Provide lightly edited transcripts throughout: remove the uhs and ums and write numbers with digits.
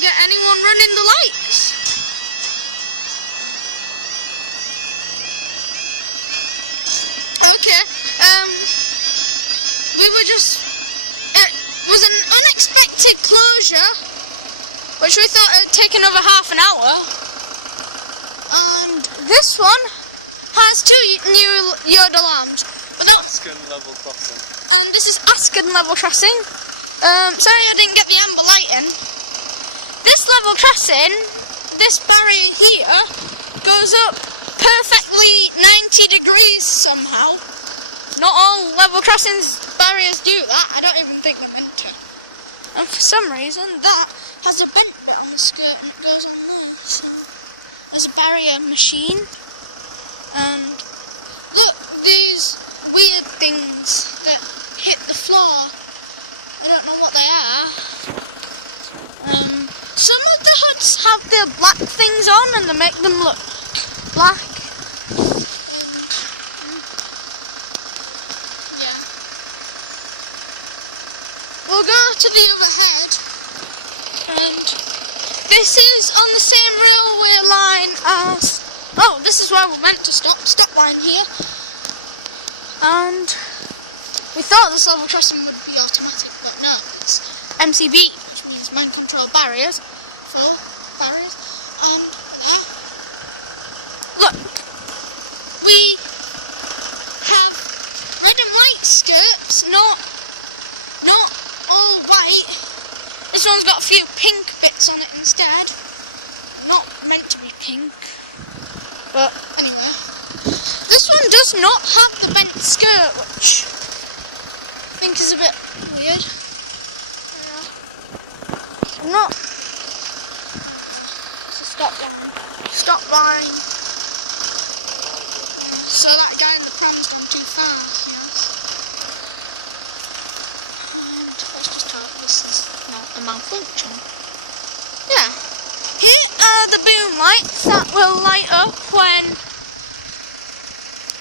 get anyone running the lights. Okay, we were just, it was an unexpected closure, which we thought it would take another half an hour. And this one has 2 new yard alarms. But Asken level crossing. And this is Asken level crossing. Sorry I didn't get the amber light in. This level crossing, this barrier here, goes up perfectly 90 degrees somehow. Not all level crossings barriers do that. I don't even think they're meant to. And for some reason, that has a bent bit on the skirt and it goes on there. So there's a barrier machine. And look, these weird things that hit the floor. I don't know what they are. Some of the huts have the black things on and they make them look black. Yeah. We'll go to the other head, and this is on the same railway line as. Oh, this is where we're meant to stop. Stop line here. And we thought this level crossing would be automatic, but no, it's MCB, which means man control barriers. Barriers. Look, we have red and white skirts, not all white. This one's got a few pink bits on it instead. Not meant to be pink, but anyway. This one does not have the bent skirt, which I think is a bit weird. I'm not. It's a stop line. Stop line. So that guy in the pram's gone too far, yes. And let's just hope this is not a malfunction. Yeah. Here are the boom lights that will light up when.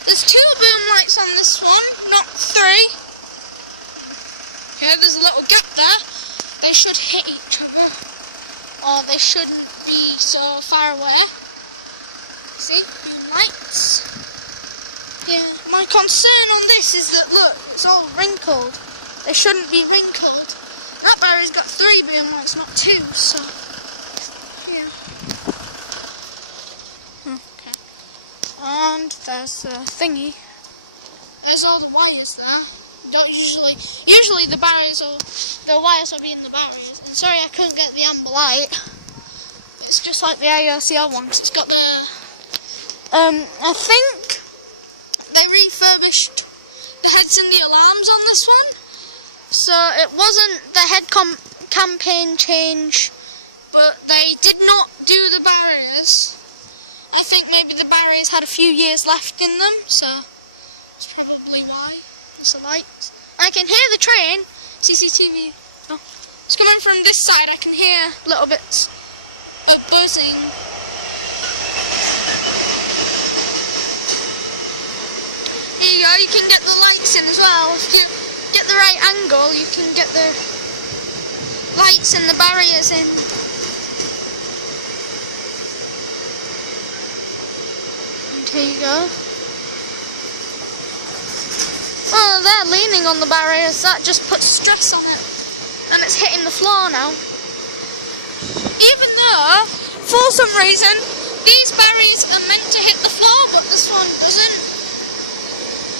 There's 2 boom lights on this one, not 3. Okay, there's a little gap there. They should hit each other, or they shouldn't be so far away. See, boom lights. Yeah, my concern on this is that, look, it's all wrinkled. They shouldn't be wrinkled. That barrier's got 3 boom lights, not 2, so, yeah. Okay. And there's a thingy. There's all the wires there. Don't usually the wires will be in the barriers. Sorry I couldn't get the amber light. It's just like the IOCL one, 'cause it's got the I think they refurbished the heads and the alarms on this one. So it wasn't the head campaign change, but they did not do the barriers. I think maybe the barriers had a few years left in them, so that's probably why. There's the lights. I can hear the train. CCTV. Oh. It's coming from this side. I can hear little bits of buzzing. Here you go. You can get the lights in as well. If you get the right angle, you can get the lights and the barriers in. Here you go. Oh, they're leaning on the barriers. That just puts stress on it. And it's hitting the floor now. Even though, for some reason, these barriers are meant to hit the floor, but this one doesn't.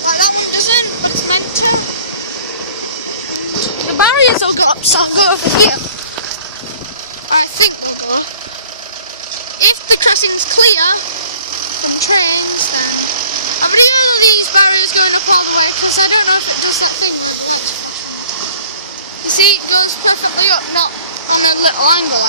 Like that one doesn't, but it's meant to. The barriers will go up, so I'll go over here. I think we'll go. If the crossing's clear from trains, then I believe these barriers going up all the way, because I don't know if it does that thing. You see, it goes perfectly up, not on a little angle.